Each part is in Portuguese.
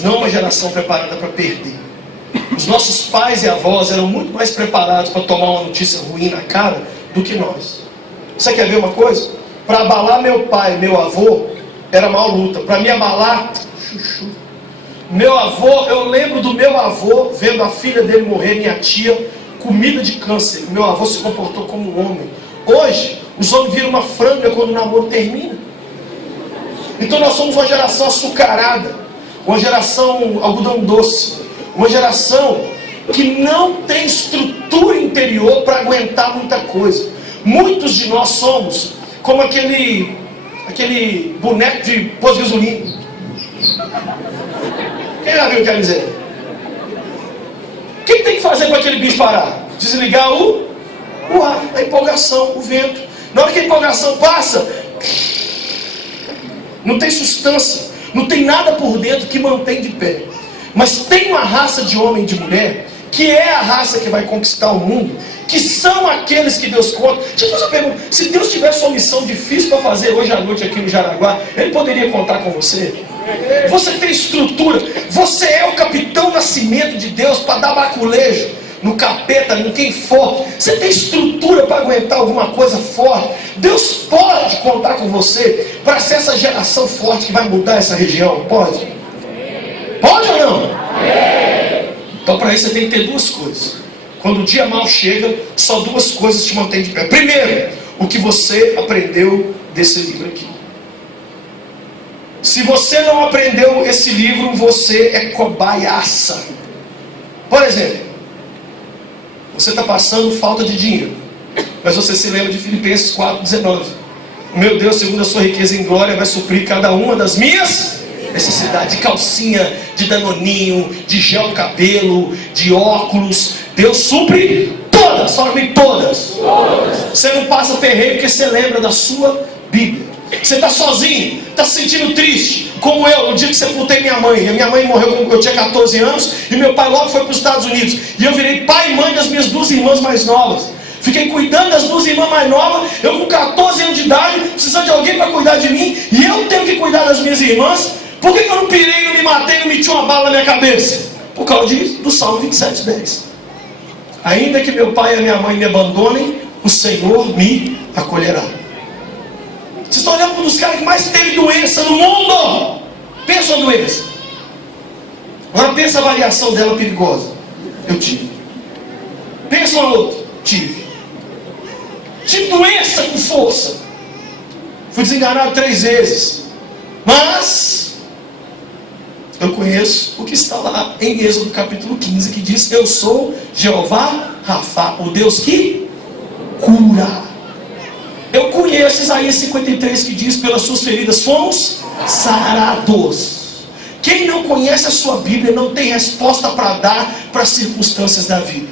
mas não uma geração preparada para perder. Os nossos pais e avós eram muito mais preparados para tomar uma notícia ruim na cara do que nós. Você quer ver uma coisa? Para abalar meu pai e meu avô, era mal luta. Para me abalar, chuchu. Meu avô, eu lembro do meu avô vendo a filha dele morrer, minha tia, comida de câncer. Meu avô se comportou como um homem. Hoje, os homens viram uma franga quando o namoro termina. Então nós somos uma geração açucarada, uma geração algodão doce, uma geração que não tem estrutura interior para aguentar muita coisa. Muitos de nós somos como aquele boneco de posto de gasolina. Quem já viu o que quer dizer? O que tem que fazer para aquele bicho parar? Desligar o ar, a empolgação, o vento. Na hora que a empolgação passa, não tem substância, não tem nada por dentro que mantém de pé. Mas tem uma raça de homem e de mulher que é a raça que vai conquistar o mundo, que são aqueles que Deus conta. Deixa eu fazer uma pergunta: se Deus tivesse uma missão difícil para fazer hoje à noite aqui no Jaraguá, Ele poderia contar com você? Você tem estrutura, você é o capitão Nascimento de Deus para dar baculejo no capeta, em quem for. Você tem estrutura para aguentar alguma coisa forte. Deus pode contar com você para ser essa geração forte que vai mudar essa região. Pode? Pode ou não? Então para isso você tem que ter duas coisas. Quando o dia mal chega, só duas coisas te mantêm de pé. Primeiro, o que você aprendeu desse livro aqui. Se você não aprendeu esse livro, você é cobaiaça. Por exemplo, você está passando falta de dinheiro, mas você se lembra de Filipenses 4,19. O meu Deus, segundo a sua riqueza em glória, vai suprir cada uma das minhas necessidades. De calcinha, de danoninho, de gel cabelo, de óculos. Deus supre todas, fala comigo, todas. Você não passa perreio porque você lembra da sua Bíblia. Você está sozinho, está se sentindo triste, como eu, no dia que sepultei minha mãe. A minha mãe morreu quando eu tinha 14 anos, e meu pai logo foi para os Estados Unidos. E eu virei pai e mãe das minhas duas irmãs mais novas. Fiquei cuidando das duas irmãs mais novas, eu com 14 anos de idade, precisando de alguém para cuidar de mim, e eu tenho que cuidar das minhas irmãs. Por que eu não pirei, não me matei, não meti uma bala na minha cabeça? Por causa do Salmo 27:10. Ainda que meu pai e a minha mãe me abandonem, o Senhor me acolherá. Vocês estão olhando para um dos caras que mais teve doença no mundo. Pensa uma doença. Agora pensa a variação dela perigosa. Eu tive. Pensa uma outra. Tive doença com força. Fui desenganado 3 vezes. Mas eu conheço o que está lá em Êxodo capítulo 15, que diz: eu sou Jeová Rafá, o Deus que cura. Eu conheço Isaías 53, que diz: pelas suas feridas fomos sarados. Quem não conhece a sua Bíblia não tem resposta para dar para as circunstâncias da vida.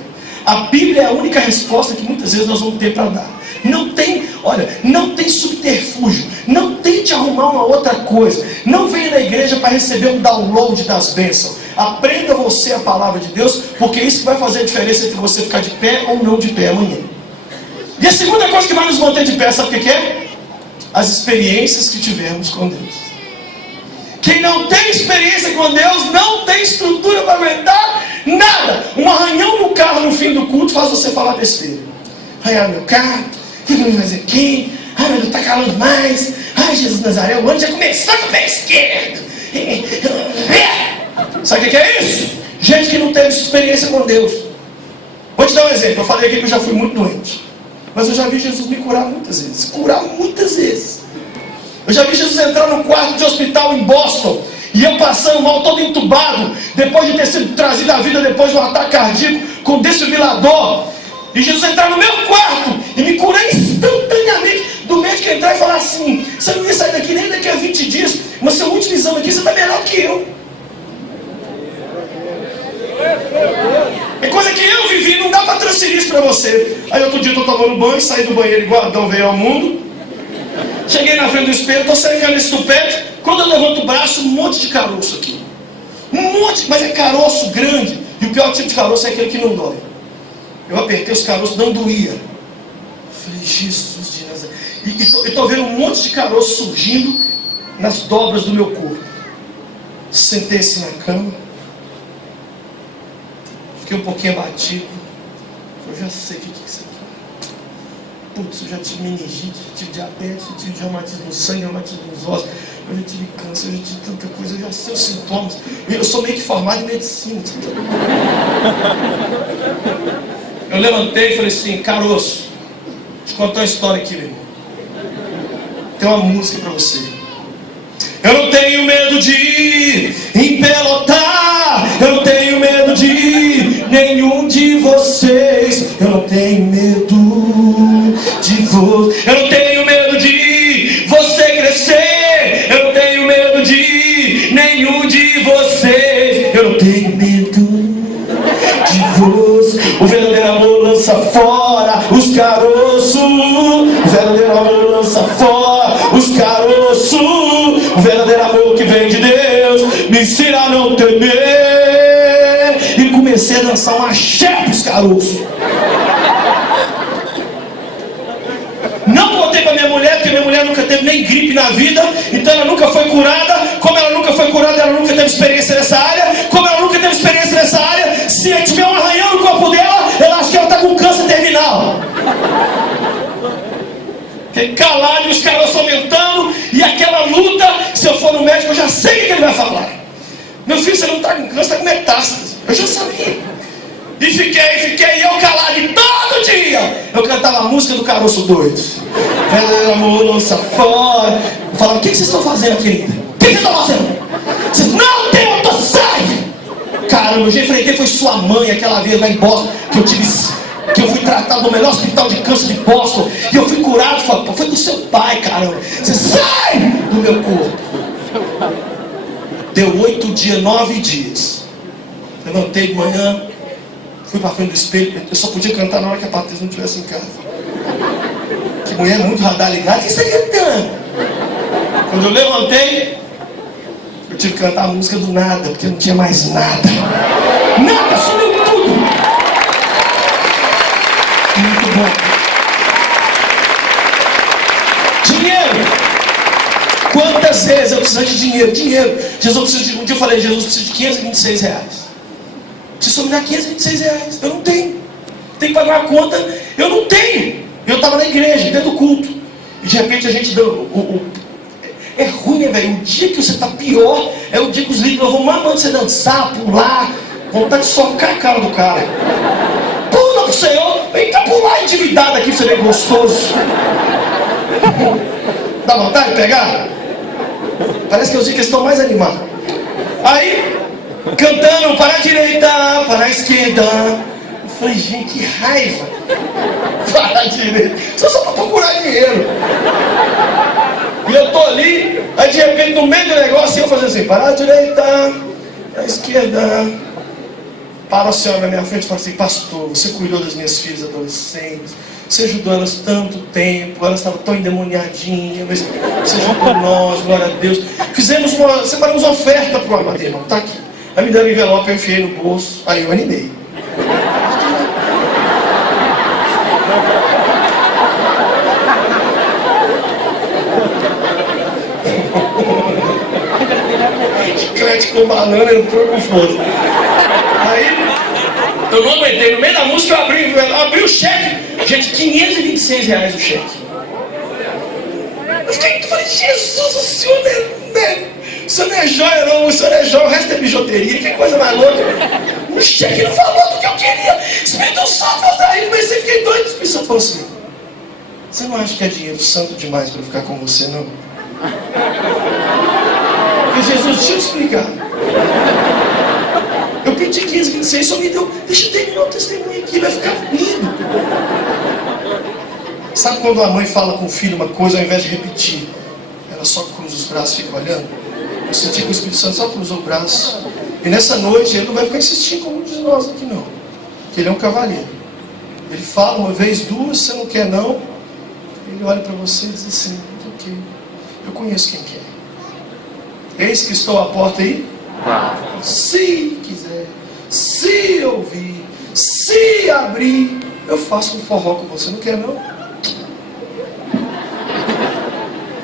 A Bíblia é a única resposta que muitas vezes nós vamos ter para dar. Não tem, olha, não tem subterfúgio. Não tente arrumar uma outra coisa. Não venha na igreja para receber um download das bênçãos. Aprenda você a palavra de Deus, porque isso vai fazer a diferença entre você ficar de pé ou não de pé amanhã. E a segunda coisa que vai nos manter de pé, sabe o que é? As experiências que tivemos com Deus. Quem não tem experiência com Deus não tem estrutura para aguentar nada. Um arranhão no carro no fim do culto faz você falar besteira. Arranhar meu carro, o que eu vou fazer aqui? Ai, meu Deus, está calando demais. Ai, Jesus Nazaré, o ano já começou com o pé esquerdo. Sabe o que é isso? Gente que não teve experiência com Deus. Vou te dar um exemplo. Eu falei aqui que eu já fui muito doente, mas eu já vi Jesus me curar muitas vezes. Curar muitas vezes. Eu já vi Jesus entrar no quarto de hospital em Boston, e eu passando mal, todo entubado, depois de ter sido trazido à vida depois de um ataque cardíaco, com desfibrilador. E Jesus entrar no meu quarto e me curar instantaneamente. Do médico entrar e falar assim: você não ia sair daqui nem daqui a 20 dias, mas seu último exame aqui, você está melhor que eu. É coisa que eu vivi, não dá para transferir isso para você. Aí outro dia eu estou tomando banho, saí do banheiro igual Adão veio ao mundo. Cheguei na frente do espelho, estou saindo nesse tupete. Quando eu levanto o braço, um monte de caroço aqui. Um monte, mas é caroço grande. E o pior tipo de caroço é aquele que não dói. Eu apertei os caroços, não doía. Falei, Jesus de Nazaré. E estou vendo um monte de caroço surgindo nas dobras do meu corpo. Sentei assim na cama. Fiquei um pouquinho abatido. Eu já sei o que é isso aqui. Putz, eu já tive meningite, já tive diabetes, já tive reumatismo no sangue, reumatismo nos ossos, eu já tive câncer, eu já tive tanta coisa, eu já sei os sintomas. Eu sou meio que formado em medicina. Eu levantei e falei assim: caroço, deixa eu contar uma história aqui, meu irmão. Tem uma música para você. Eu não tenho medo de empelotar, eu não tenho medo de nenhum de vocês, eu não tenho medo de você, eu não tenho medo de você crescer, eu não tenho medo de nenhum de vocês, eu não tenho medo de você. O verdadeiro amor lança fora os caroços, o verdadeiro amor lança fora os caroços, o verdadeiro amor que vem de Deus me ensina a não temer. E comecei a dançar um axé pros caroços. Não contei pra minha mulher, porque minha mulher nunca teve nem gripe na vida, então ela nunca foi curada. Como ela nunca foi curada, ela nunca teve experiência nessa área. Como ela nunca teve experiência nessa área, se tiver um arranhão no corpo dela, ela acha que ela está com câncer terminal. Tem calado e os caras aumentando, e aquela luta. Se eu for no médico, eu já sei o que ele vai falar. Meu filho, você não está com câncer, está com metástase. Eu já sabia. E fiquei, eu calado, e todo dia eu cantava a música do Caroço Doido. Verdadeiro amor lança fora. Eu falava: o que vocês estão fazendo, querida? O que vocês estão fazendo? Vocês não tem outro, sai! Caramba, eu já enfrentei, foi sua mãe aquela vez lá em Boston, que eu fui tratado no melhor hospital de câncer de Boston, e eu fui curado. Foi do seu pai, caramba. Você sai do meu corpo. Deu 8 dias, 9 dias. Levantei de manhã, fui para frente do espelho. Eu só podia cantar na hora que a Patrícia não estivesse em casa. Que mulher muito radar ligada. O que você está cantando? Quando eu levantei, eu tive que cantar a música do nada, porque não tinha mais nada. Nada, sumiu tudo. Muito bom. Dinheiro. Quantas vezes eu preciso de dinheiro? Dinheiro. Um dia eu falei: Jesus, eu preciso de 526 reais. Preciso me dar 526 reais. Eu não tenho. Tem que pagar a conta. Eu não tenho. Eu estava na igreja, dentro do culto. E de repente a gente deu. É ruim, né, velho? O dia que você está pior é o dia que os líderes vão mandando você dançar, pular, vontade de socar a cara do cara. Pula pro Senhor. Vem cá pular endividado aqui pra você ver gostoso. Dá vontade de pegar? Parece que é os dias que eles estão mais animados. Aí, cantando para a direita, para a esquerda. Eu falei: gente, que raiva. Para a direita. Só para procurar dinheiro. E eu tô ali, aí de repente no meio do negócio eu fazendo assim: para a direita, para a esquerda. Para a senhora na minha frente e fala assim: pastor, você cuidou das minhas filhas adolescentes, você ajudou elas tanto tempo, elas estavam tão endemoniadinhas, mas você ajudou nós, glória a Deus. Separamos uma oferta para o amado irmão, tá aqui. Aí me deram um envelope, eu enfiei no bolso, aí eu animei. Chiclete com banana entrou com força. Aí eu não aguentei, no meio da música eu abri o cheque. Gente, 526 reais o cheque. Eu falei: Jesus, o senhor não é joia não, o senhor é joia, o resto é bijuteria, que coisa mais louca. O cheque não falou do que eu queria. Espírito Santo, aí comecei, fiquei doido. O Espírito Santo falou assim: você não acha que é dinheiro santo demais para ficar com você, não? Porque Jesus tinha explicado. Eu pedi 526, só me deu. Deixa eu terminar o testemunho aqui, vai ficar lindo. Sabe quando a mãe fala com o filho uma coisa, ao invés de repetir, ela só cruza os braços e fica olhando? Eu senti que o Espírito Santo só cruzou o braço. E nessa noite ele não vai ficar insistindo com muitos de nós aqui não. Porque ele é um cavaleiro. Ele fala uma vez, duas, você não quer não. Ele olha para você e diz assim: ok, eu conheço quem quer. Eis que estou à porta aí. Se quiser, se ouvir, se abrir, eu faço um forró com você. Não quer não?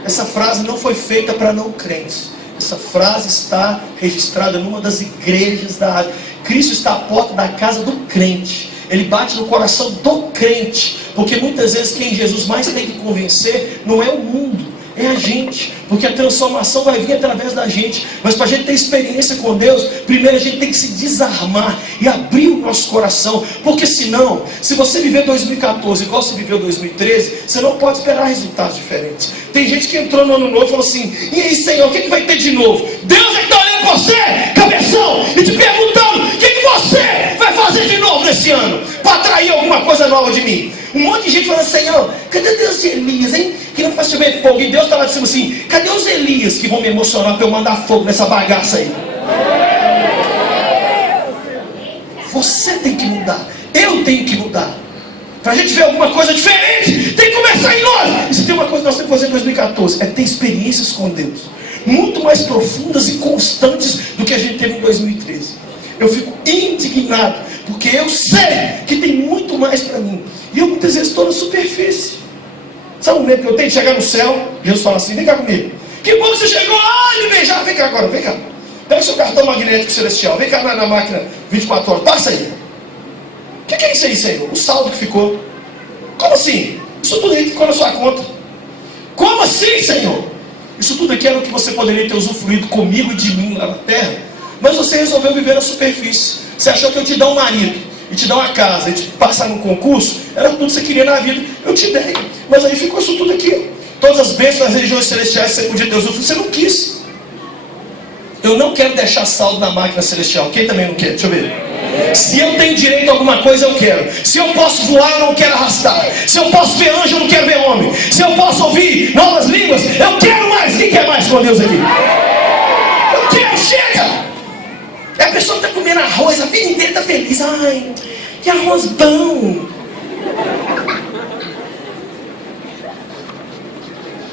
Essa frase não foi feita para não crentes. Essa frase está registrada numa das igrejas da Ásia. Cristo está à porta da casa do crente. Ele bate no coração do crente. Porque muitas vezes quem Jesus mais tem que convencer não é o mundo, é a gente. Porque a transformação vai vir através da gente. Mas para a gente ter experiência com Deus, primeiro a gente tem que se desarmar e abrir o nosso coração. Porque senão, se você viver 2014 igual você viveu 2013, você não pode esperar resultados diferentes. Tem gente que entrou no ano novo e falou assim: e aí, Senhor, o que vai ter de novo? Deus é que está olhando para você, cabeção, e te perguntando: o que você vai fazer de novo nesse ano? Para atrair alguma coisa nova de mim. Um monte de gente falando: Senhor, cadê Deus de Elias, hein? Que não faz chover fogo. E Deus está lá de cima assim: cadê os Elias que vão me emocionar para eu mandar fogo nessa bagaça aí? Você tem que mudar. Eu tenho que mudar. Para a gente ver alguma coisa diferente, tem que começar em nós. E se tem uma coisa que nós temos que fazer em 2014, é ter experiências com Deus muito mais profundas e constantes do que a gente teve em 2013. Eu fico indignado, porque eu sei que tem muito mais para mim. E eu muitas vezes estou na superfície. Sabe o medo que eu tenho de chegar no céu? Jesus fala assim: vem cá comigo. Que bom que você chegou. Ele beijar. Vem cá agora, vem cá. Pega o seu cartão magnético celestial. Vem cá na máquina 24 horas. Passa aí. O que é isso aí, Senhor? O saldo que ficou. Como assim? Isso tudo aí ficou na sua conta. Como assim, Senhor? Isso tudo aqui era o que você poderia ter usufruído comigo e de mim lá na terra. Mas você resolveu viver na superfície. Você achou que eu te dar um marido, e te dar uma casa, e te passar num concurso, era tudo que você queria na vida. Eu te dei. Mas aí ficou isso tudo aqui. Todas as bênçãos das regiões celestiais que você podia ter usufruído, você não quis. Eu não quero deixar saldo na máquina celestial. Quem também não quer? Deixa eu ver. Se eu tenho direito a alguma coisa, eu quero. Se eu posso voar, eu não quero arrastar. Se eu posso ver anjo, eu não quero ver homem. Se eu posso ouvir novas línguas, eu quero mais. Quem quer mais com Deus aqui? Eu quero, chega! É a pessoa que está comendo arroz, a vida inteira está feliz. Ai, que arroz bom!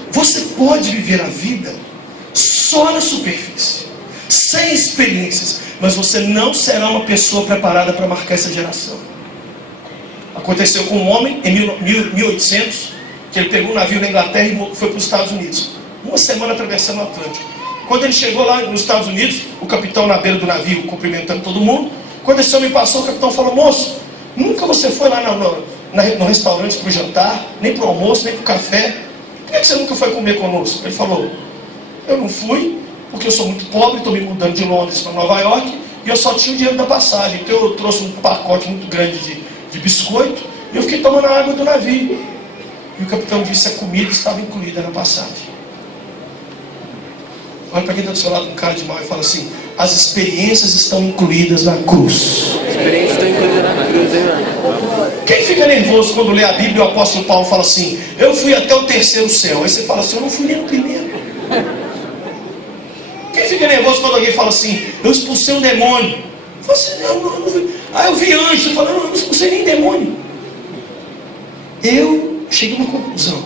Você pode viver a vida só na superfície, sem experiências, mas você não será uma pessoa preparada para marcar essa geração. Aconteceu com um homem em 1800, que ele pegou um navio na Inglaterra e foi para os Estados Unidos. Uma semana atravessando o Atlântico. Quando ele chegou lá nos Estados Unidos, o capitão na beira do navio cumprimentando todo mundo. Quando esse homem passou, o capitão falou: moço, nunca você foi lá no restaurante para o jantar, nem para o almoço, nem para o café. Por que você nunca foi comer conosco? Ele falou: eu não fui, porque eu sou muito pobre, estou me mudando de Londres para Nova York, e eu só tinha o dinheiro da passagem. Então eu trouxe um pacote muito grande de biscoito, e eu fiquei tomando a água do navio. E o capitão disse: a comida estava incluída na passagem. Olha para quem está do seu lado com cara de mal e fala assim: as experiências estão incluídas na cruz. As experiências estão incluídas na cruz, hein, mano? Quem fica nervoso quando lê a Bíblia e o apóstolo Paulo fala assim: eu fui até o terceiro céu? Aí você fala assim: eu não fui nem no primeiro. Quem fica nervoso quando alguém fala assim: eu expulsei um demônio? Fala assim: eu não vi. Ah, eu vi anjo. Você fala: não, eu não expulsei nem demônio. Eu cheguei a uma conclusão: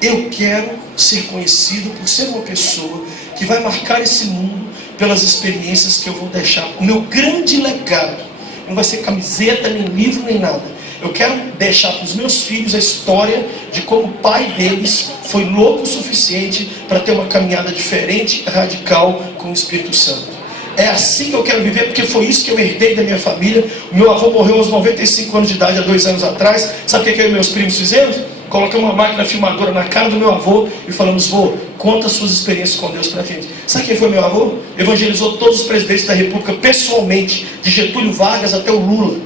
eu quero ser conhecido por ser uma pessoa que vai marcar esse mundo pelas experiências que eu vou deixar. O meu grande legado não vai ser camiseta, nem livro, nem nada. Eu quero deixar para os meus filhos a história de como o pai deles foi louco o suficiente para ter uma caminhada diferente, radical com o Espírito Santo. É assim que eu quero viver, porque foi isso que eu herdei da minha família. O meu avô morreu aos 95 anos de idade, há 2 anos atrás. Sabe o que eu e meus primos fizemos? Colocamos uma máquina filmadora na cara do meu avô e falamos: vô, conta suas experiências com Deus pra gente. Sabe quem foi meu avô? Evangelizou todos os presidentes da República pessoalmente, de Getúlio Vargas até o Lula.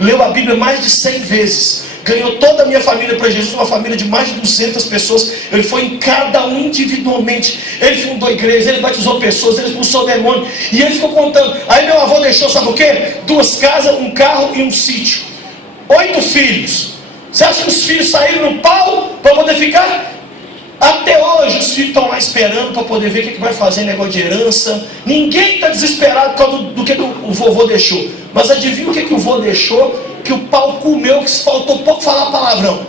Leu a Bíblia mais de 100 vezes. Ganhou toda a minha família para Jesus, uma família de mais de 200 pessoas. Ele foi em cada um individualmente. Ele fundou igreja, ele batizou pessoas, ele expulsou demônio. E ele ficou contando. Aí meu avô deixou, sabe o quê? 2 casas, um carro e um sítio. 8 filhos. Você acha que os filhos saíram no pau para poder ficar? Até hoje os filhos estão lá esperando para poder ver o que vai fazer, negócio de herança. Ninguém está desesperado por causa do que o vovô deixou. Mas adivinha o que o vô deixou? Que o pau comeu, que faltou pouco falar palavrão.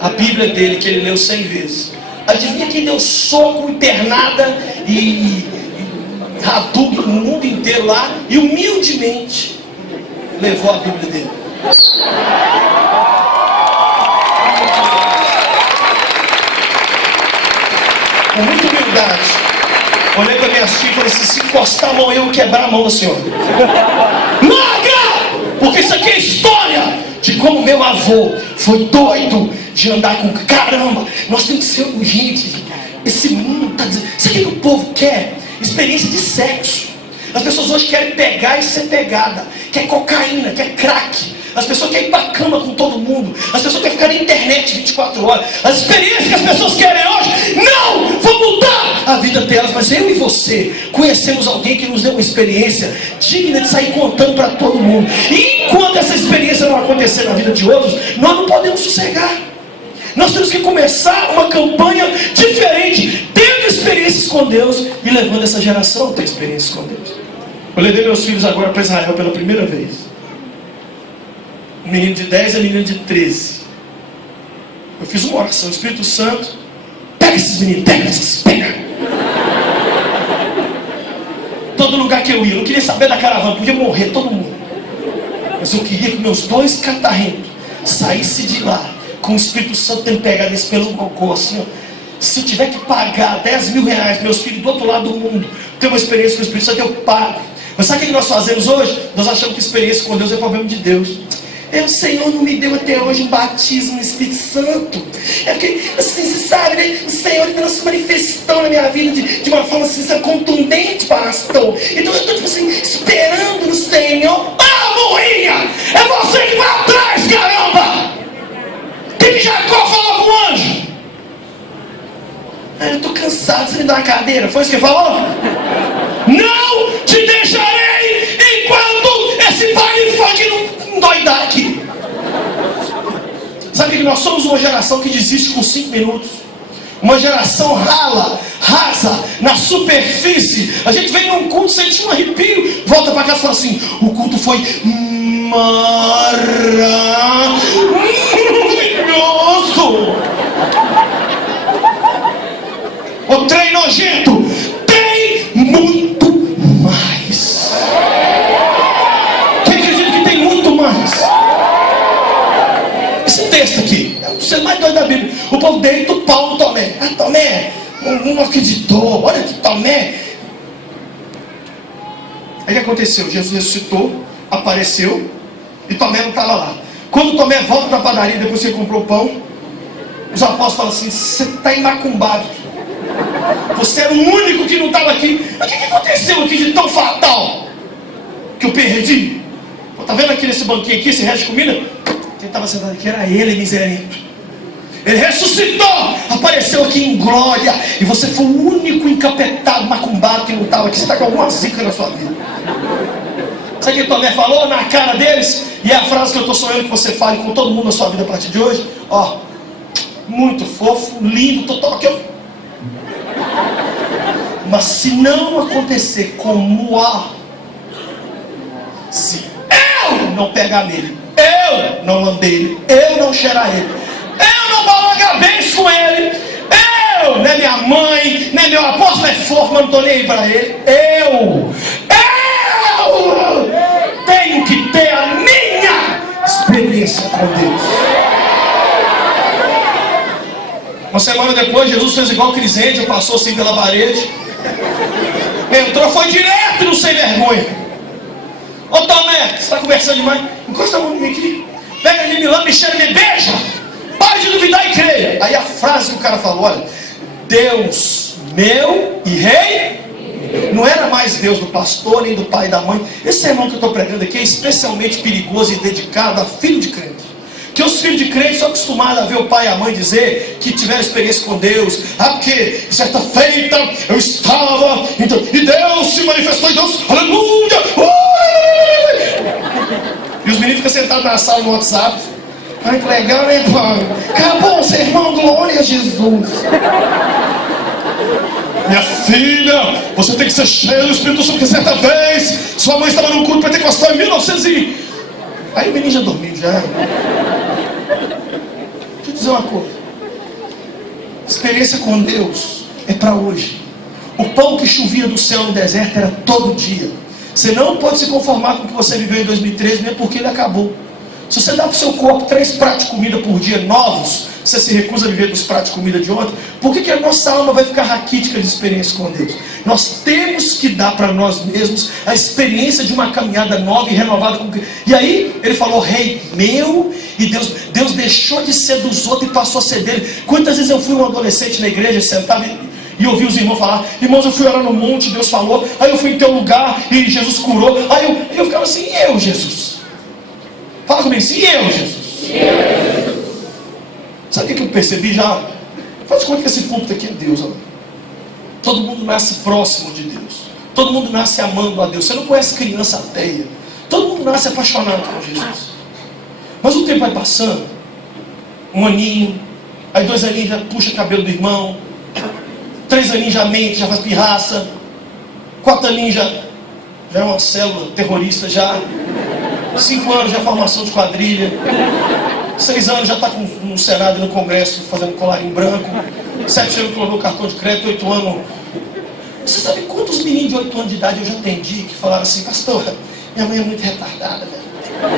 A Bíblia dele, que ele leu 100 vezes. Adivinha quem deu soco, internada e Hadouken no mundo inteiro lá, e humildemente levou a Bíblia dele. com muita humildade, olhei para minhas filhas e falei assim: se encostar a mão eu vou quebrar a mão da senhora. Larga! Porque isso aqui é história de como meu avô foi doido de andar com... Caramba, nós temos que ser... Gente, esse mundo está dizendo... Sabe o que o povo quer? Experiência de sexo. As pessoas hoje querem pegar e ser pegada. Quer cocaína, quer crack. As pessoas querem ir para a cama com todo mundo. As pessoas querem ficar na internet 24 horas. As experiências que as pessoas querem hoje não vão mudar a vida delas. Mas eu e você conhecemos alguém que nos deu uma experiência digna de sair contando para todo mundo. E enquanto essa experiência não acontecer na vida de outros, nós não podemos sossegar. Nós temos que começar uma campanha diferente, tendo experiências com Deus e levando essa geração a ter experiências com Deus. Eu levei meus filhos agora para Israel pela primeira vez. Um menino de 10 e um menino de 13. Eu fiz uma oração: Espírito Santo, pega esses meninos, pega. Todo lugar que eu ia, eu não queria saber da caravana, podia morrer todo mundo. Mas eu queria que meus 2 catarrentos saíssem de lá com o Espírito Santo tendo pegado esse pelo cocô, assim, ó. Se eu tiver que pagar 10 mil reais, meus filhos do outro lado do mundo, ter uma experiência com o Espírito Santo, eu pago. Mas sabe o que nós fazemos hoje? Nós achamos que experiência com Deus é problema de Deus. O Senhor não me deu até hoje um batismo no Espírito Santo. É porque, assim, você sabe, né? O Senhor ainda não se manifestou na minha vida de uma forma assim, contundente, pastor. Então eu estou, tipo assim, esperando no Senhor. Ah, morrinha! É você que vai atrás, caramba! O que Jacó falou com o anjo? Eu estou cansado, você me dá uma cadeira. Foi isso que ele falou? Não te deixarei enquanto esse baile funk não doidar aqui. Sabe que nós somos uma geração que desiste com 5 minutos. Uma geração rasa, na superfície. A gente vem num culto, sente um arrepio, volta para casa e fala assim: o culto foi maravilhoso. O trem nojento tem muito mais. Quem acredita que tem muito mais? Esse texto aqui, você é mais doido da Bíblia. O povo deita o pau no Tomé. Ah, Tomé não acreditou. Olha que Tomé. Aí o que aconteceu? Jesus ressuscitou, apareceu, e Tomé não estava lá. Quando Tomé volta para a padaria, depois que ele comprou o pão, os apóstolos falam assim: você está macumbado. Você era o único que não estava aqui. Mas o que aconteceu aqui de tão fatal que eu perdi? Está vendo aqui nesse banquinho aqui, esse resto de comida? Quem estava sentado aqui era ele, miserento. Ele ressuscitou, apareceu aqui em glória, e você foi o único encapetado, macumbado que não estava aqui. Você está com alguma zica na sua vida. Sabe o que Tomé falou na cara deles? E é a frase que eu estou sonhando que você fale com todo mundo na sua vida a partir de hoje. Ó, muito fofo, lindo, total aqui, ó. Mas se não acontecer como se eu não pegar nele, eu não lamber ele, eu não cheirar ele, eu não balangar bens com ele, eu, não é minha mãe, não é meu apóstolo, é fofo, mas não estou nem aí para ele, eu tenho que ter a minha experiência com Deus. Uma semana depois, Jesus fez igual Crisêndio, passou assim pela parede, entrou, foi direto no sem vergonha. Ô Tomé, você está conversando demais? Encosta a mão em mim aqui, pega de Milão, me cheira, me beija, pare de duvidar e creia. Aí a frase que o cara falou: olha, Deus meu e rei, não era mais Deus do pastor, nem do pai e da mãe. Esse sermão que eu estou pregando aqui é especialmente perigoso e dedicado a filho de crente. Que os filhos de crentes são acostumados a ver o pai e a mãe dizer que tiveram experiência com Deus. Ah, porque certa feita eu estava, então, e Deus se manifestou, e Deus, aleluia. E os meninos ficam sentados na sala no WhatsApp. Ai, que legal, né, pai? Acabou o sermão, glória a Jesus. Minha filha, você tem que ser cheio do Espírito Santo, porque certa vez sua mãe estava no culto pentecostal em 1900 e... Aí o menino já dormiu, já. Deixa eu dizer uma coisa. Experiência com Deus é para hoje. O pão que chovia do céu no deserto era todo dia. Você não pode se conformar com o que você viveu em 2013, nem porque ele acabou. Se você dá para o seu corpo 3 pratos de comida por dia novos, você se recusa a viver dos pratos de comida de ontem, por que a nossa alma vai ficar raquítica de experiência com Deus? Nós temos que dar para nós mesmos a experiência de uma caminhada nova e renovada com Cristo. E aí ele falou, rei meu, e Deus deixou de ser dos outros e passou a ser dele. Quantas vezes eu fui um adolescente na igreja, sentado e ouvi os irmãos falar, irmãos, eu fui orar no monte, Deus falou, aí eu fui em teu lugar e Jesus curou, aí eu ficava assim, e eu, Jesus? Fala comigo assim, e eu, Jesus? Sabe o que eu percebi já? Faz de conta que esse púlpito aqui é Deus, amor. Todo mundo nasce próximo de Deus. Todo mundo nasce amando a Deus. Você não conhece criança ateia. Todo mundo nasce apaixonado por Jesus. Mas o tempo vai passando. 1 aninho, aí 2 aninhos já puxa o cabelo do irmão. 3 aninhos já mente, já faz pirraça. 4 aninhos já é uma célula terrorista já. 5 anos já é formação de quadrilha. 6 anos já está no Senado e no Congresso fazendo colarinho branco. 7 anos colocou cartão de crédito. 8 anos. Você sabe quantos meninos de 8 anos de idade eu já atendi que falaram assim, pastor, minha mãe é muito retardada, velho.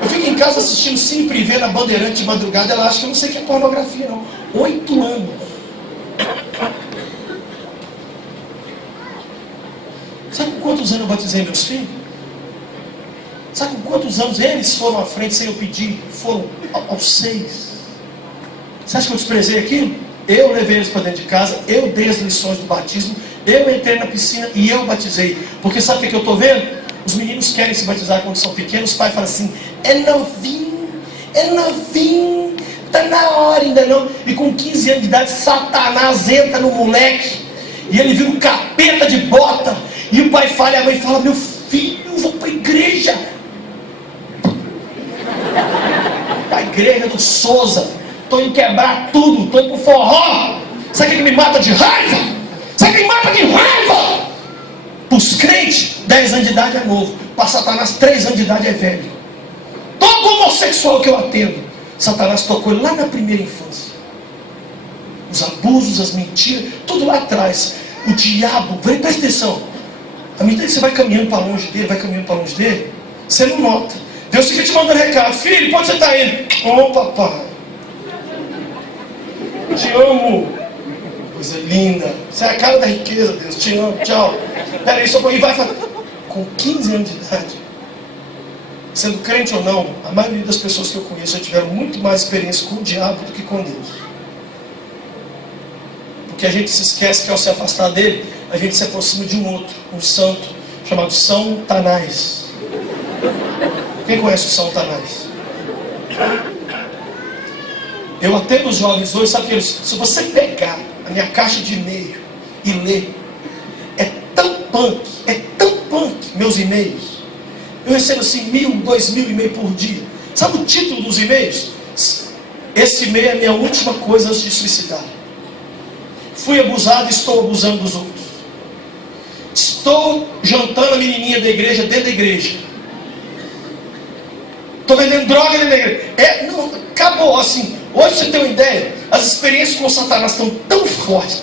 Eu fico em casa assistindo Cine Privé na Bandeirante de madrugada, ela acha que eu não sei o que é pornografia, não. 8 anos. Sabe com quantos anos eu batizei meus filhos? Sabe com quantos anos eles foram à frente sem eu pedir? Foram aos 6. Você acha que eu desprezei aquilo? Eu levei eles para dentro de casa, eu dei as lições do batismo, eu entrei na piscina e eu batizei. Porque sabe o que eu estou vendo? Os meninos querem se batizar quando são pequenos, os pais falam assim, é novinho, está na hora ainda não. E com 15 anos de idade, Satanás entra no moleque, e ele vira um capeta de bota, e o pai fala, e a mãe fala, meu filho, eu vou para a igreja. A igreja do Souza, estou indo quebrar tudo, estou indo pro forró. Sabe o que me mata de raiva? Sabe o que me mata de raiva? Para os crentes, 10 anos de idade é novo. Para Satanás, 3 anos de idade é velho. Todo homossexual que eu atendo, Satanás tocou ele lá na primeira infância. Os abusos, as mentiras, tudo lá atrás. O diabo, presta atenção. À medida que você vai caminhando para longe dele, você não nota. Deus fica te mandando recado, filho, pode você estar indo? Oh, papai, te amo. Coisa linda. Você é a cara da riqueza, Deus, te amo, tchau. Peraí, só e vai falar. Com 15 anos de idade, sendo crente ou não, a maioria das pessoas que eu conheço já tiveram muito mais experiência com o diabo do que com Deus. Porque a gente se esquece que ao se afastar dele, a gente se aproxima de um outro, um santo, chamado São Tanás. Quem conhece o São Tanás? Eu atendo os jovens hoje, sabe que se você pegar a minha caixa de e-mail e ler, é tão punk, meus e-mails. Eu recebo assim 1.000, 2.000 e-mails por dia. Sabe o título dos e-mails? Esse e-mail é a minha última coisa antes de suicidar. Fui abusado e estou abusando dos outros. Estou jantando a menininha da igreja dentro da igreja. Estou vendendo droga dentro da igreja. Não, acabou assim. Hoje você tem uma ideia, as experiências com o Satanás estão tão fortes.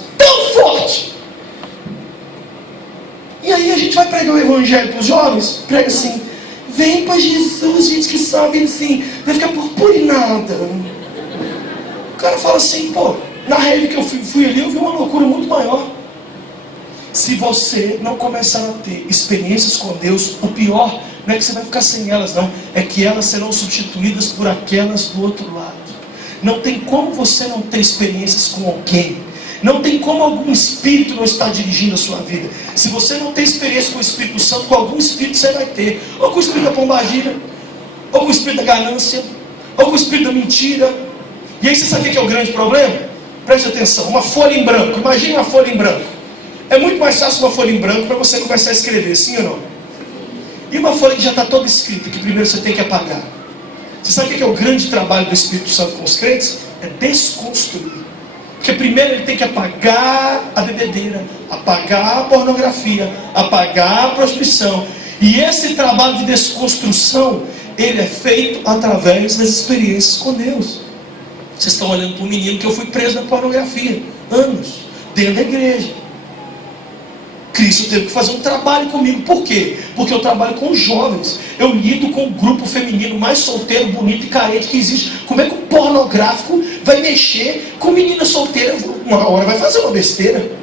E aí a gente vai pregar o evangelho para os jovens, prega assim, vem para Jesus, gente que sabe assim, vai ficar purpurinada. O cara fala assim, pô, na rave que eu fui ali, eu vi uma loucura muito maior. Se você não começar a ter experiências com Deus, o pior não é que você vai ficar sem elas, não. É que elas serão substituídas por aquelas do outro lado. Não tem como você não ter experiências com alguém. Não tem como algum espírito não estar dirigindo a sua vida. Se você não tem experiência com o Espírito Santo, com algum espírito você vai ter. Ou com o espírito da pombagira, ou com o espírito da ganância, ou com o espírito da mentira. E aí você sabe o que é o grande problema? Preste atenção, uma folha em branco. Imagine uma folha em branco. É muito mais fácil uma folha em branco para você começar a escrever, sim ou não? E uma folha que já está toda escrita, que primeiro você tem que apagar. Você sabe o que é o grande trabalho do Espírito Santo com os crentes? É desconstruir. Porque primeiro ele tem que apagar a bebedeira, apagar a pornografia, apagar a prostituição. E esse trabalho de desconstrução, ele é feito através das experiências com Deus. Vocês estão olhando para um menino que eu fui preso na pornografia, anos, dentro da igreja. Cristo teve que fazer um trabalho comigo. Por quê? Porque eu trabalho com jovens. Eu lido com o grupo feminino mais solteiro, bonito e carente que existe. Como é que o pornográfico vai mexer com menina solteira? Uma hora vai fazer uma besteira.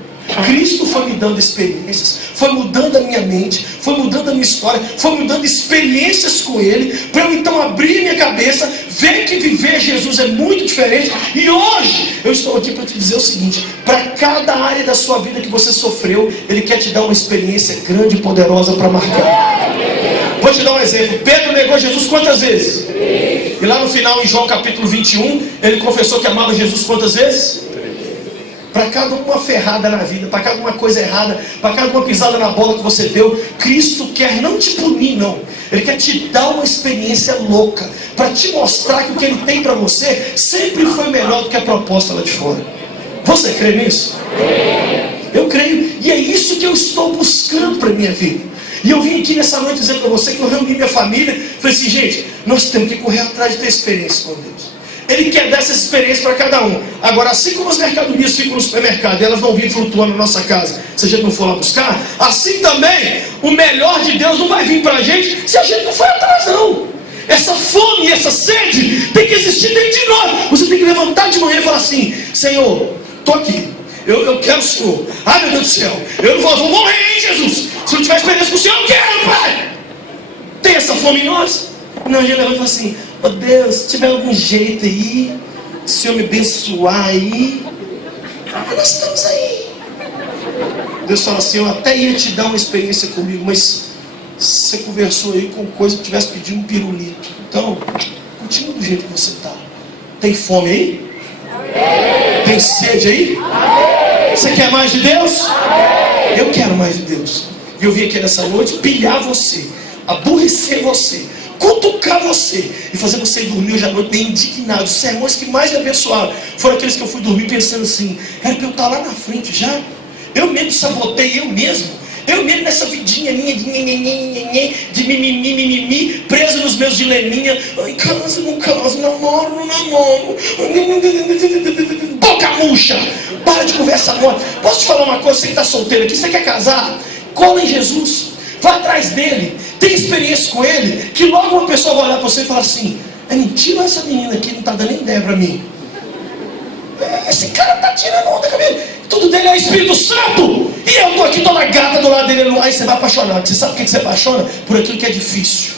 Cristo foi me dando experiências, foi mudando a minha mente, foi mudando a minha história, foi mudando experiências com Ele, para eu então abrir minha cabeça, ver que viver Jesus é muito diferente. E hoje eu estou aqui para te dizer o seguinte: para cada área da sua vida que você sofreu, Ele quer te dar uma experiência grande e poderosa para marcar. Vou te dar um exemplo. Pedro negou Jesus quantas vezes? E lá no final, em João capítulo 21, ele confessou que amava Jesus quantas vezes? Para cada uma ferrada na vida, para cada uma coisa errada, para cada uma pisada na bola que você deu, Cristo quer não te punir, não. Ele quer te dar uma experiência louca, para te mostrar que o que Ele tem para você sempre foi melhor do que a proposta lá de fora. Você crê nisso? Eu creio, e é isso que eu estou buscando para a minha vida. E eu vim aqui nessa noite dizer para você que eu reuni minha família, falei assim: gente, nós temos que correr atrás de ter experiência com Deus. Ele quer dar essa experiência para cada um. Agora, assim como as mercadorias ficam no supermercado e elas vão vir flutuando na nossa casa, se a gente não for lá buscar, assim também o melhor de Deus não vai vir para a gente se a gente não for atrás, não. Essa fome e essa sede tem que existir dentro de nós. Você tem que levantar de manhã e falar assim: Senhor, estou aqui, eu quero o Senhor. Ai, meu Deus do céu, eu vou morrer, hein, Jesus? Se eu tiver experiência com o Senhor, eu quero, Pai. Tem essa fome em nós? Não, a gente levanta e fala assim: ó Deus, se tiver algum jeito aí, se o Senhor me abençoar aí, nós estamos aí. Deus fala assim: eu até ia te dar uma experiência comigo, mas você conversou aí com coisa que tivesse pedido um pirulito. Então, continua do jeito que você está. Tem fome aí? Tem sede aí? Você quer mais de Deus? Eu quero mais de Deus. E eu vim aqui nessa noite pilhar você, aborrecer você, cutucar você e fazer você dormir hoje à noite bem indignado. Os sermões que mais me abençoaram foram aqueles que eu fui dormir pensando assim: era para eu estar lá na frente já. Eu mesmo sabotei, eu mesmo nessa vidinha minha de mimimi, preso nos meus dileminha. Ai, caso, não caso, namoro, não namoro, boca murcha, para de conversa morta. Posso te falar uma coisa? Você que está solteiro aqui, você quer casar? Cola em Jesus, vai atrás dele, tem experiência com ele, que logo uma pessoa vai olhar para você e falar assim: é mentira, essa menina aqui não está dando nem ideia para mim. Esse cara está tirando onda comigo. Tudo dele é Espírito Santo, e eu estou aqui toda gata do lado dele. Aí você vai apaixonar. Você sabe por que você apaixona? Por aquilo que é difícil.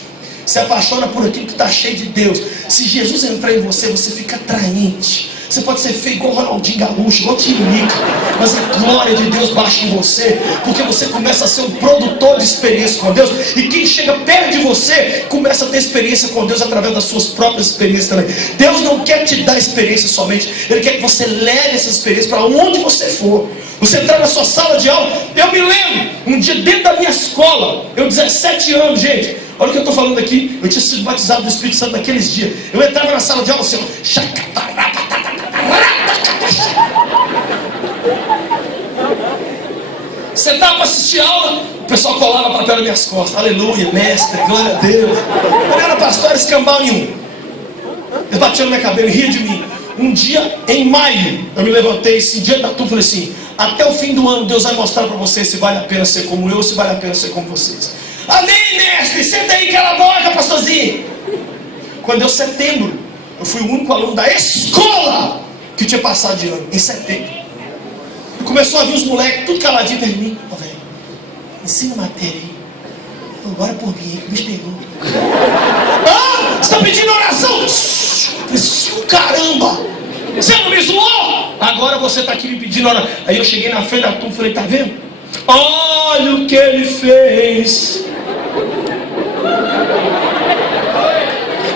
Você apaixona por aquilo que está cheio de Deus. Se Jesus entrar em você, você fica atraente. Você pode ser feio igual Ronaldinho Gaúcho, igual Tiririca, mas a glória de Deus baixa em você, porque você começa a ser um produtor de experiência com Deus. E quem chega perto de você começa a ter experiência com Deus através das suas próprias experiências também. Deus não quer te dar experiência somente, Ele quer que você leve essa experiência para onde você for. Você entrar na sua sala de aula. Eu me lembro, um dia dentro da minha escola, eu 17 anos, gente, olha o que eu estou falando aqui. Eu tinha sido batizado do Espírito Santo naqueles dias. Eu entrava na sala de aula assim, ó, sentava para assistir a aula, o pessoal colava papel nas minhas costas. Aleluia, mestre, glória a Deus. Eu não era pastor, era escambau nenhum. Eles batiam no meu cabelo e riam de mim. Um dia, em maio, eu me levantei assim, diante da turma, falei assim: até o fim do ano Deus vai mostrar para vocês se vale a pena ser como eu ou se vale a pena ser como vocês. Amém, mestre, senta aí, cala a boca, pastorzinho. Quando deu setembro, eu fui o único aluno da escola que tinha passado de ano, em setembro. E começou a vir os moleques, tudo caladinho perto de mim. Ó, velho, ensina matéria aí. Ora por mim, que o bicho pegou. Ah, você está pedindo oração? Caramba, você não me zoou? Agora você está aqui me pedindo oração. Aí eu cheguei na frente da turma e falei: tá vendo? Olha o que ele fez.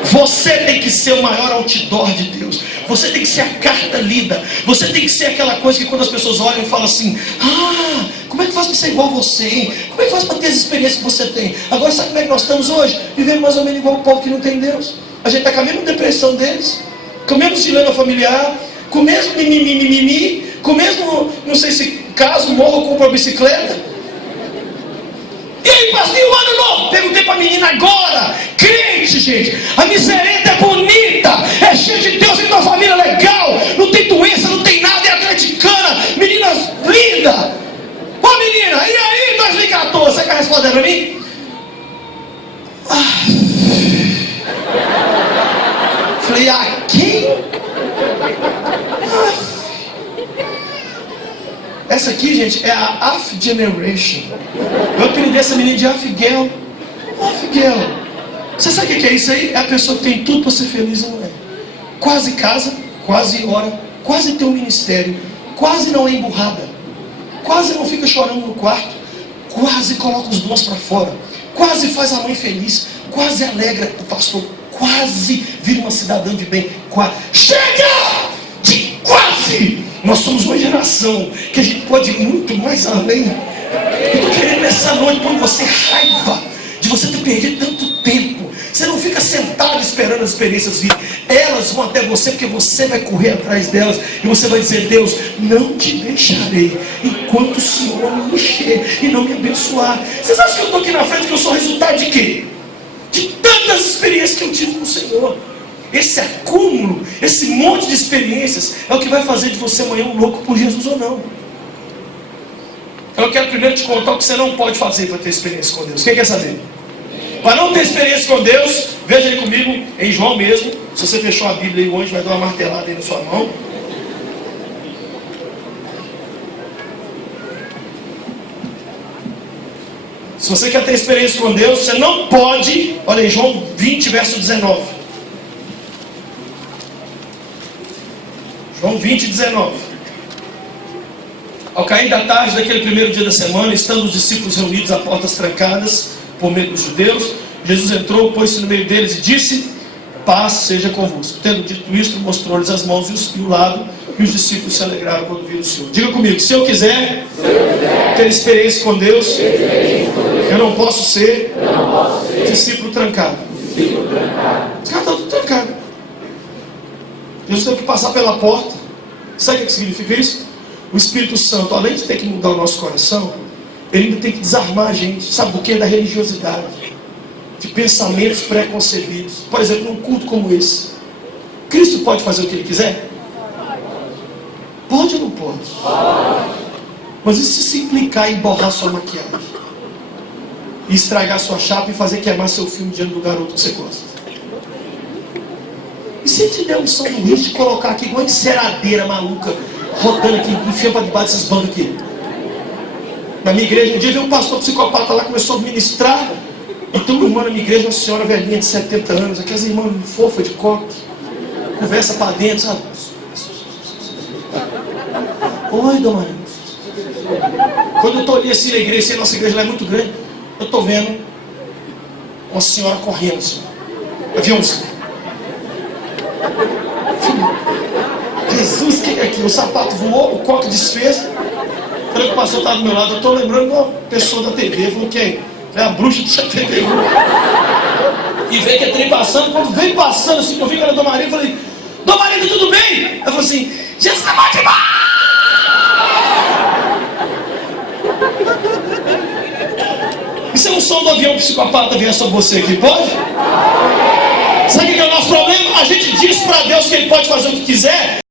Você tem que ser o maior outdoor de Deus. Você tem que ser a carta lida. Você tem que ser aquela coisa que quando as pessoas olham e falam assim: ah, como é que faz para ser igual a você, hein? Como é que faz para ter as experiências que você tem? Agora sabe como é que nós estamos hoje? Vivendo mais ou menos igual o povo que não tem Deus. A gente está com a mesma depressão deles, com o mesmo dilema familiar, com o mesmo mimimi, com o mesmo, não sei se caso, morra ou compra uma bicicleta. E aí, pastor, e o ano novo? Perguntei para a menina agora. Crente, gente, a misereta é bonita, é cheia de Deus, tem uma família legal, não tem doença, não tem nada, é atleticana, menina linda. Ô menina, e aí, catou? Você quer responder para mim? Falei, quem? Essa aqui, gente, é a Af Generation. Eu aprendi essa menina de Afiguel. Afiguel. Você sabe o que é isso aí? É a pessoa que tem tudo para ser feliz e não é. Quase casa, quase ora, quase tem um ministério, quase não é emburrada, quase não fica chorando no quarto, quase coloca os dons para fora, quase faz a mãe feliz, quase alegra o pastor, quase vira uma cidadã de bem. Chega de quase! Nós somos uma geração que a gente pode ir muito mais além. Eu estou querendo nessa noite por você raiva de você ter perdido tanto tempo. Você não fica sentado esperando as experiências virem. Elas vão até você porque você vai correr atrás delas. E você vai dizer, Deus, não te deixarei enquanto o Senhor não me encher e não me abençoar. Vocês acham que eu estou aqui na frente porque eu sou resultado de quê? De tantas experiências que eu tive com o Senhor. Esse acúmulo, esse monte de experiências é o que vai fazer de você amanhã um louco por Jesus ou não. Eu quero primeiro te contar o que você não pode fazer para ter experiência com Deus. Quem quer saber? Para não ter experiência com Deus, veja aí comigo, em João mesmo. Se você fechou a Bíblia aí hoje, vai dar uma martelada aí na sua mão. Se você quer ter experiência com Deus, você não pode. Olha aí, João 20, verso 19. João 20, 19. Ao cair da tarde daquele primeiro dia da semana, estando os discípulos reunidos a portas trancadas por medo dos judeus, Jesus entrou, pôs-se no meio deles e disse, paz seja convosco. Tendo dito isto, mostrou-lhes as mãos e o lado, e os discípulos se alegraram quando viram o Senhor. Diga comigo, se eu quiser ter experiência com Deus, eu não posso ser discípulo trancado. Os caras estão tudo trancados. Jesus teve que passar pela porta. Sabe o que significa isso? O Espírito Santo, além de ter que mudar o nosso coração, ele ainda tem que desarmar a gente. Sabe por quê? Da religiosidade, de pensamentos preconcebidos. Por exemplo, num culto como esse, Cristo pode fazer o que ele quiser? Pode ou não pode? Mas e se implicar em borrar sua maquiagem? E estragar sua chapa e fazer queimar seu filme diante do garoto que você gosta? E se ele te der um som do risco de colocar aqui igual enceradeira maluca, rodando aqui, enfia para debaixo desses bancos aqui? Na minha igreja, um dia veio um pastor psicopata lá, começou a ministrar. E tem uma irmã na minha igreja, uma senhora velhinha de 70 anos, aquelas irmãs fofas de coque, conversa para dentro, sabe? Oi, dona Maria. Quando eu estou ali assim na igreja, a nossa igreja lá é muito grande, eu estou vendo uma senhora correndo assim, aviãozinho. Jesus, que é aqui? O sapato voou, o coque desfez. Falei que o pastor estava do meu lado. Eu estou lembrando de uma pessoa da TV. Falou quem? É a bruxa do 71. E veio que é trem passando. Quando veio passando assim, eu vi que era Dona Maria. Eu falei, Dona Maria, tudo bem? Ela falou assim, Jesus é mais demais! Isso é um som do avião psicopata vindo sobre você aqui, pode? Sabe o que é o nosso problema? A gente diz para Deus que Ele pode fazer o que quiser,